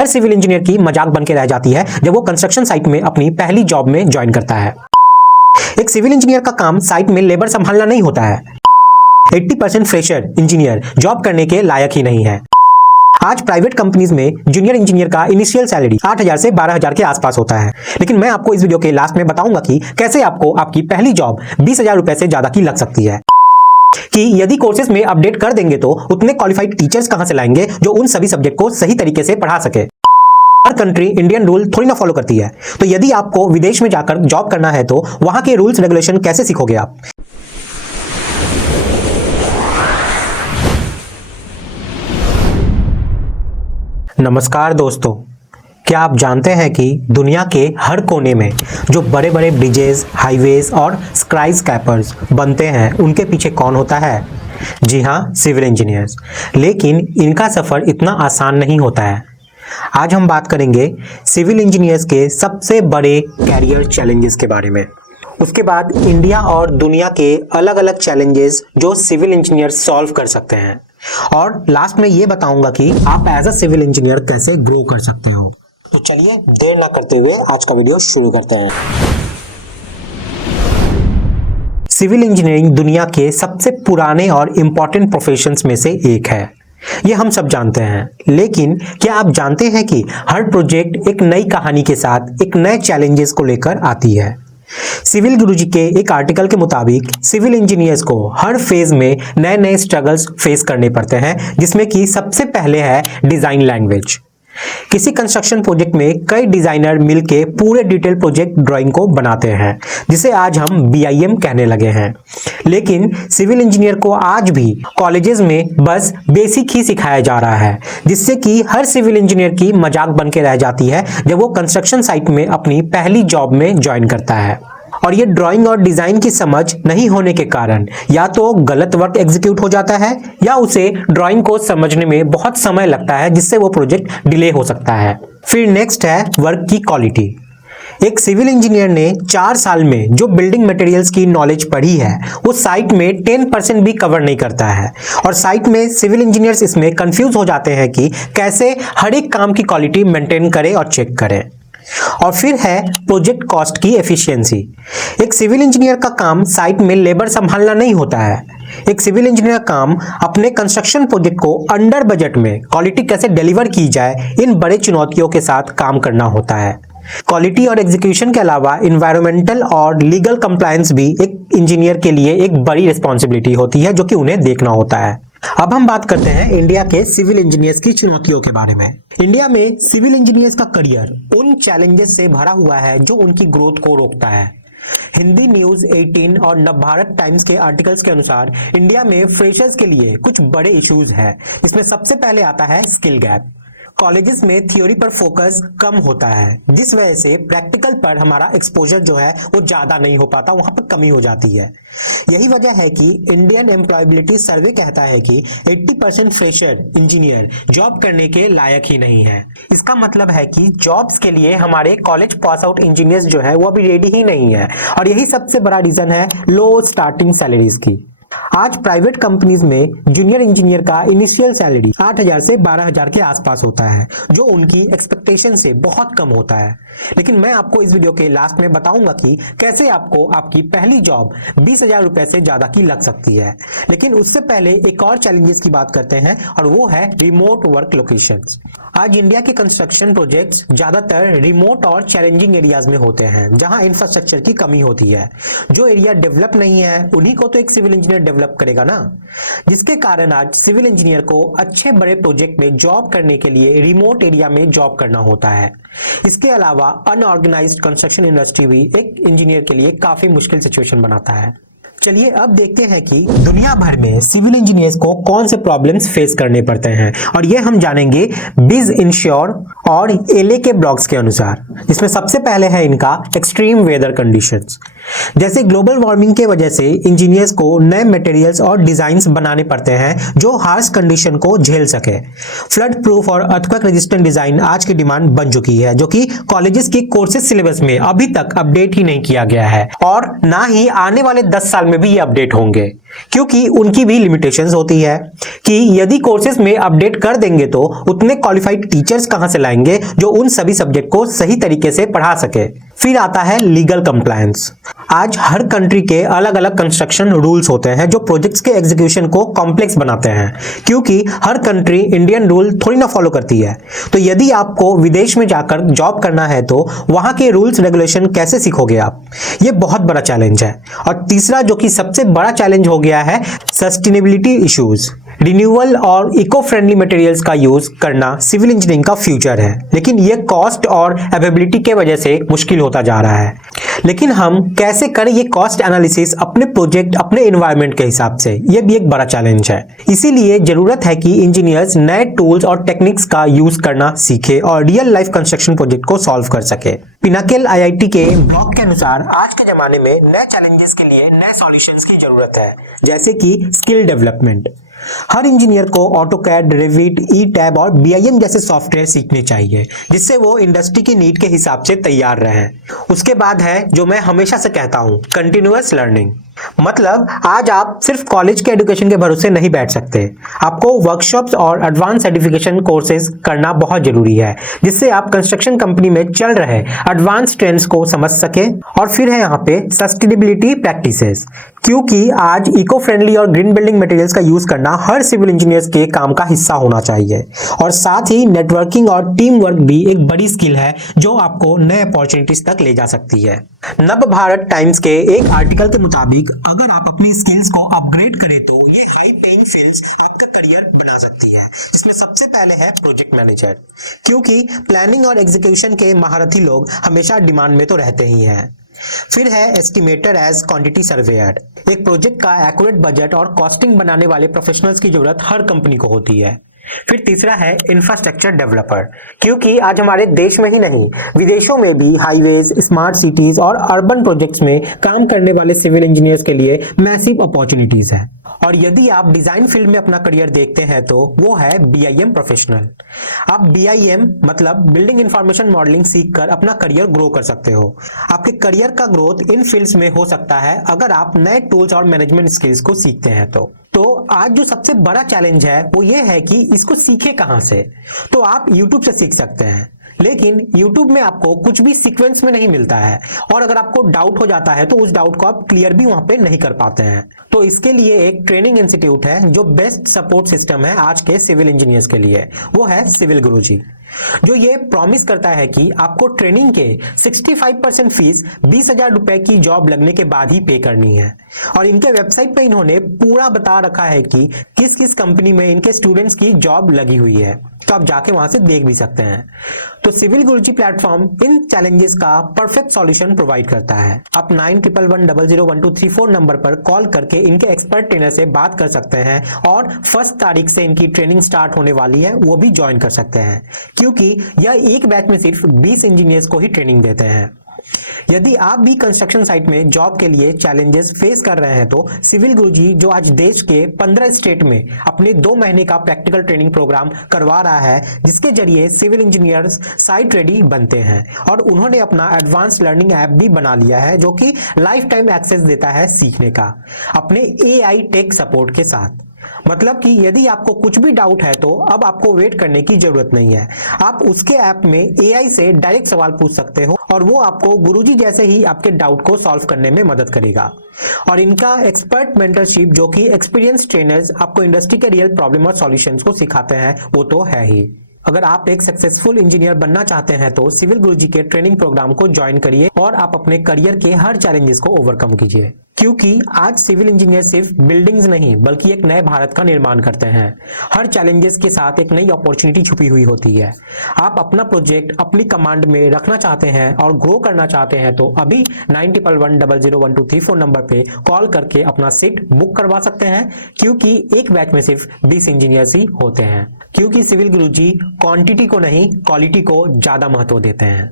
हर civil engineer की मजाक बन के रह जाती है जब वो कंस्ट्रक्शन साइट में अपनी पहली जॉब में ज्वाइन करता है। एक सिविल इंजीनियर का काम साइट में लेबर संभालना नहीं होता है। 80% फ्रेशर इंजीनियर जॉब करने के लायक ही नहीं है। आज प्राइवेट कंपनीज में जूनियर इंजीनियर का इनिशियल सैलरी 8,000 से 12,000 के आसपास होता है। लेकिन मैं आपको इस वीडियो के लास्ट में बताऊंगा कि कैसे आपको आपकी पहली जॉब 20,000 रुपए से ज्यादा की लग सकती है। कि यदि कोर्सेज में अपडेट कर देंगे तो उतने क्वालिफाइड टीचर्स कहां से लाएंगे जो उन सभी सब्जेक्ट को सही तरीके से पढ़ा सके। हर कंट्री इंडियन रूल थोड़ी ना फॉलो करती है, तो यदि आपको विदेश में जाकर जॉब करना है तो वहां के रूल्स रेगुलेशन कैसे सीखोगे आप। नमस्कार दोस्तों, क्या आप जानते हैं कि दुनिया के हर कोने में जो बड़े बड़े ब्रिजेस, हाईवेज और स्काई स्क्रैपर्स बनते हैं उनके पीछे कौन होता है? जी हाँ, सिविल इंजीनियर्स। लेकिन इनका सफर इतना आसान नहीं होता है। आज हम बात करेंगे सिविल इंजीनियर्स के सबसे बड़े कैरियर चैलेंजेस के बारे में। उसके बाद इंडिया और दुनिया के अलग अलग चैलेंजेस जो सिविल इंजीनियर सॉल्व कर सकते हैं, और लास्ट में ये बताऊंगा कि आप एज अ सिविल इंजीनियर कैसे ग्रो कर सकते हो। तो चलिए देर ना करते हुए आज का वीडियो शुरू करते हैं। सिविल इंजीनियरिंग दुनिया के सबसे पुराने और इंपॉर्टेंट प्रोफेशंस में से एक है, ये हम सब जानते हैं। लेकिन क्या आप जानते हैं कि हर प्रोजेक्ट एक नई कहानी के साथ एक नए चैलेंजेस को लेकर आती है। सिविल गुरुजी के एक आर्टिकल के मुताबिक सिविल इंजीनियर्स को हर फेज में नए नए स्ट्रगल्स फेस करने पड़ते हैं, जिसमें कि सबसे पहले है डिजाइन लैंग्वेज। किसी कंस्ट्रक्शन प्रोजेक्ट में कई डिजाइनर मिलके पूरे डिटेल प्रोजेक्ट ड्राइंग को बनाते हैं, जिसे आज हम BIM कहने लगे हैं। लेकिन सिविल इंजीनियर को आज भी कॉलेजेस में बस बेसिक ही सिखाया जा रहा है, जिससे कि हर सिविल इंजीनियर की मजाक बन के रह जाती है जब वो कंस्ट्रक्शन साइट में अपनी पहली जॉब में ज्वाइन करता है। और ये ड्राइंग और डिजाइन की समझ नहीं होने के कारण या तो गलत वर्क एग्जीक्यूट हो जाता है या उसे ड्राइंग को समझने में बहुत समय लगता है, जिससे वो प्रोजेक्ट डिले हो सकता है। फिर नेक्स्ट है वर्क की क्वालिटी। एक सिविल इंजीनियर ने 4 साल में जो बिल्डिंग मटेरियल्स की नॉलेज पढ़ी है वो साइट में 10% भी कवर नहीं करता है, और साइट में सिविल इंजीनियर्स इसमें कंफ्यूज हो जाते हैं कि कैसे हर एक काम की क्वालिटी मेंटेन करें और चेक करें। और फिर है प्रोजेक्ट कॉस्ट की एफिशिएंसी। एक सिविल इंजीनियर का काम साइट में लेबर संभालना नहीं होता है। एक सिविल इंजीनियर का काम अपने कंस्ट्रक्शन प्रोजेक्ट को अंडर बजट में क्वालिटी कैसे डिलीवर की जाए, इन बड़े चुनौतियों के साथ काम करना होता है। क्वालिटी और एग्जीक्यूशन के अलावा इन्वायरमेंटल और लीगल कंप्लायंस भी एक इंजीनियर के लिए एक बड़ी रिस्पॉन्सिबिलिटी होती है, जो कि उन्हें देखना होता है। अब हम बात करते हैं इंडिया के सिविल इंजीनियर्स की चुनौतियों के बारे में। इंडिया में सिविल इंजीनियर्स का करियर उन चैलेंजेस से भरा हुआ है जो उनकी ग्रोथ को रोकता है। हिंदी न्यूज 18 और नवभारत टाइम्स के आर्टिकल्स के अनुसार इंडिया में फ्रेशर्स के लिए कुछ बड़े इश्यूज हैं। इसमें सबसे पहले आता है स्किल गैप। कॉलेजेस में थ्योरी पर फोकस कम होता है, जिस वजह से प्रैक्टिकल पर हमारा एक्सपोजर जो है वो ज्यादा नहीं हो पाता, वहां पर कमी हो जाती है। यही वजह है कि इंडियन एम्प्लॉयबिलिटी सर्वे कहता है कि 80% फ्रेशर इंजीनियर जॉब करने के लायक ही नहीं है। इसका मतलब है कि जॉब्स के लिए हमारे कॉलेज पास आउट इंजीनियर्स जो है वो अभी रेडी ही नहीं है, और यही सबसे बड़ा रीजन है लो स्टार्टिंग सैलरीज की। आज प्राइवेट कंपनीज में जूनियर इंजीनियर का इनिशियल सैलरी 8,000 से 12,000 के आसपास होता है, जो उनकी एक्सपेक्टेशन से बहुत कम होता है। लेकिन मैं आपको इस वीडियो के लास्ट में बताऊंगा कि कैसे आपको आपकी पहली जॉब 20,000 रुपए से ज्यादा की लग सकती है। लेकिन उससे पहले एक और चैलेंजेस की बात करते हैं, और वो है रिमोट वर्क लोकेशंस। आज इंडिया के कंस्ट्रक्शन प्रोजेक्ट्स ज्यादातर रिमोट और चैलेंजिंग एरियाज में होते हैं, जहां इंफ्रास्ट्रक्चर की कमी होती है। जो एरिया डेवलप नहीं है उन्हीं को तो एक सिविल इंजीनियर डेवलप करेगा ना, जिसके कारण आज सिविल इंजीनियर को अच्छे बड़े प्रोजेक्ट में जॉब करने के लिए रिमोट एरिया में जॉब करना होता है। इसके अलावा अनऑर्गेनाइज्ड कंस्ट्रक्शन इंडस्ट्री भी एक इंजीनियर के लिए काफी मुश्किल सिचुएशन बनाता है। चलिए अब देखते हैं कि दुनिया भर में सिविल इंजीनियर्स को कौन से प्रॉब्लम्स फेस करने पड़ते हैं, और ये हम जानेंगे बिज इंश्योर और LA के ब्लॉग्स के अनुसार। इसमें सबसे पहले है इनका एक्सट्रीम वेदर कंडीशंस। जैसे ग्लोबल वार्मिंग के वजह से इंजीनियर्स को नए मटेरियल्स और डिजाइन्स बनाने पड़ते हैं जो हार्श कंडीशन को झेल सके। फ्लड प्रूफ और अर्थक्वेक रेजिस्टेंट डिजाइन आज की डिमांड बन चुकी है, जो कि कॉलेजेस की कोर्सेज सिलेबस में अभी तक अपडेट ही नहीं किया गया है और ना ही आने वाले 10 साल में भी ये अपडेट होंगे, क्योंकि उनकी भी लिमिटेशंस होती है कि यदि कोर्सेज में अपडेट कर देंगे तो उतने क्वालिफाइड टीचर्स कहां से लाएंगे जो उन सभी सब्जेक्ट को सही तरीके से पढ़ा सके। फिर आता है लीगल कंप्लायंस। आज हर कंट्री के अलग अलग कंस्ट्रक्शन रूल्स होते हैं जो प्रोजेक्ट्स के एग्जीक्यूशन को कॉम्प्लेक्स बनाते हैं, क्योंकि हर कंट्री इंडियन रूल थोड़ी ना फॉलो करती है। तो यदि आपको विदेश में जाकर जॉब करना है तो वहां के रूल्स रेगुलेशन कैसे सीखोगे आप, ये बहुत बड़ा चैलेंज है। और तीसरा जो कि सबसे बड़ा चैलेंज हो गया है, सस्टेनेबिलिटी इश्यूज। रिन्यूएबल और इको फ्रेंडली मटेरियल्स का यूज करना सिविल इंजीनियरिंग का फ्यूचर है, लेकिन ये कॉस्ट और अवेलेबिलिटी के वजह से मुश्किल होता जा रहा है। लेकिन हम कैसे करें ये कॉस्ट एनालिसिस अपने प्रोजेक्ट, अपने एनवायरनमेंट के हिसाब से, ये भी एक बड़ा चैलेंज है। इसीलिए जरूरत है कि इंजीनियर्स नए टूल्स और टेक्निक्स का यूज करना सीखे और रियल लाइफ कंस्ट्रक्शन प्रोजेक्ट को सॉल्व कर सके। पिनाकिल आईआईटी के ब्लॉग के अनुसार आज के जमाने में नए चैलेंजेस के लिए नए सॉल्यूशंस की जरूरत है, जैसे कि स्किल डेवलपमेंट। हर इंजीनियर को ऑटोकैड, रिविट, ई टैब और बीआईएम जैसे सॉफ्टवेयर सीखने चाहिए, जिससे वो इंडस्ट्री की नीड के हिसाब से तैयार रहें। उसके बाद है जो मैं हमेशा से कहता हूं, कंटिन्यूअस लर्निंग। मतलब आज आप सिर्फ कॉलेज के एजुकेशन के भरोसे नहीं बैठ सकते, आपको वर्कशॉप्स और एडवांस सर्टिफिकेशन कोर्सेज करना बहुत जरूरी है, जिससे आप कंस्ट्रक्शन कंपनी में चल रहे एडवांस ट्रेंड्स को समझ सके। और फिर है यहाँ पे सस्टेनेबिलिटी प्रैक्टिसेस, क्योंकि आज इको फ्रेंडली और ग्रीन बिल्डिंग मटेरियल्स का यूज करना हर सिविल इंजीनियर्स के काम का हिस्सा होना चाहिए। और साथ ही नेटवर्किंग और टीम वर्क भी एक बड़ी स्किल है जो आपको नए अपॉर्चुनिटीज तक ले जा सकती है। नव भारत टाइम्स के एक आर्टिकल के मुताबिक अगर आप अपनी स्किल्स को अपग्रेड करें तो ये हाई पेइंग फील्ड्स आपका करियर बना सकती है। इसमें सबसे पहले है प्रोजेक्ट मैनेजर, क्योंकि प्लानिंग और एग्जीक्यूशन के महारथी लोग हमेशा डिमांड में तो रहते ही हैं। फिर है एस्टिमेटर एज क्वांटिटी सर्वेयर। एक प्रोजेक्ट का एक्यूरेट बजट और कॉस्टिंग बनाने वाले प्रोफेशनल्स की जरूरत हर कंपनी को होती है। फिर तीसरा है इंफ्रास्ट्रक्चर डेवलपर, क्योंकि आज हमारे देश में ही नहीं विदेशों में भी हाईवेज, स्मार्ट सिटीज और अर्बन प्रोजेक्ट्स में काम करने वाले सिविल इंजीनियर्स के लिए मैसिव अपॉर्चुनिटीज है। और यदि आप डिजाइन फील्ड में अपना करियर देखते हैं तो वो है बीआईएम प्रोफेशनल। आप बीआईएम मतलब बिल्डिंग इंफॉर्मेशन मॉडलिंग सीखकर अपना करियर ग्रो कर सकते हो। आपके करियर का ग्रोथ इन फील्ड्स में हो सकता है अगर आप नए टूल्स और मैनेजमेंट स्किल्स को सीखते हैं तो आज जो सबसे बड़ा चैलेंज है वो ये है कि इसको सीखे कहां से। तो आप YouTube से सीख सकते हैं, लेकिन YouTube में आपको कुछ भी सीक्वेंस में नहीं मिलता है और अगर आपको डाउट हो जाता है तो उस डाउट को आप क्लियर भी वहां पे नहीं कर पाते हैं। तो इसके लिए एक ट्रेनिंग इंस्टीट्यूट है जो बेस्ट सपोर्ट सिस्टम है आज के सिविल इंजीनियर्स के लिए, वो है सिविल गुरुजी, जो ये प्रॉमिस करता है कि आपको ट्रेनिंग के 65% फीस 20,000 रुपए की जॉब लगने के बाद ही पे करनी है। और इनके वेबसाइट पे इन्होंने पूरा बता रखा है कि किस किस कंपनी में इनके स्टूडेंट्स की जॉब लगी हुई है, तो आप जाके वहां से देख भी सकते हैं। तो सिविल गुरुजी प्लेटफॉर्म इन चैलेंजेस का परफेक्ट सॉल्यूशन प्रोवाइड करता है। आप 9111001234 नंबर पर कॉल करके इनके एक्सपर्ट ट्रेनर से बात कर सकते हैं और 1 तारीख से इनकी ट्रेनिंग स्टार्ट होने वाली है, वो भी ज्वाइन कर सकते हैं, क्योंकि यह एक बैच में सिर्फ 20 इंजीनियर्स को ही ट्रेनिंग देते हैं। यदि आप भी कंस्ट्रक्शन साइट में जॉब के लिए चैलेंजेस फेस कर रहे हैं तो सिविल गुरुजी, जो आज देश के 15 स्टेट में अपने 2 महीने का प्रैक्टिकल ट्रेनिंग प्रोग्राम करवा रहा है, जिसके जरिए सिविल इंजीनियर्स साइट रेडी बनते हैं। और उन्होंने अपना एडवांस लर्निंग ऐप भी बना लिया है जो कि लाइफ टाइम एक्सेस देता है सीखने का, अपने एआई टेक सपोर्ट के साथ। मतलब कि यदि आपको कुछ भी डाउट है तो अब आपको वेट करने की जरूरत नहीं है। आप उसके ऐप में एआई से डायरेक्ट सवाल पूछ सकते हो और वो आपको गुरुजी जैसे ही आपके डाउट को सॉल्व करने में मदद करेगा। और इनका एक्सपर्ट मेंटरशिप, जो कि एक्सपीरियंस ट्रेनर्स आपको इंडस्ट्री के रियल प्रॉब्लम और सॉल्यूशंस को सिखाते हैं, वो तो है ही। अगर आप एक सक्सेसफुल इंजीनियर बनना चाहते हैं तो सिविल गुरुजी के ट्रेनिंग प्रोग्राम को ज्वाइन करिए और आप अपने करियर के हर चैलेंजेस को ओवरकम कीजिए, क्योंकि आज सिविल इंजीनियर सिर्फ बिल्डिंग्स नहीं बल्कि एक नए भारत का निर्माण करते हैं। हर चैलेंजेस के साथ एक नई अपॉर्चुनिटी छुपी हुई होती है। आप अपना प्रोजेक्ट अपनी कमांड में रखना चाहते हैं और ग्रो करना चाहते हैं तो अभी 9111001234 नंबर पे कॉल करके अपना सीट बुक करवा सकते हैं, क्योंकि एक बैच में सिर्फ 20 इंजीनियर्स ही होते हैं। क्योंकि सिविल गुरुजी क्वांटिटी को नहीं क्वालिटी को ज्यादा महत्व देते हैं।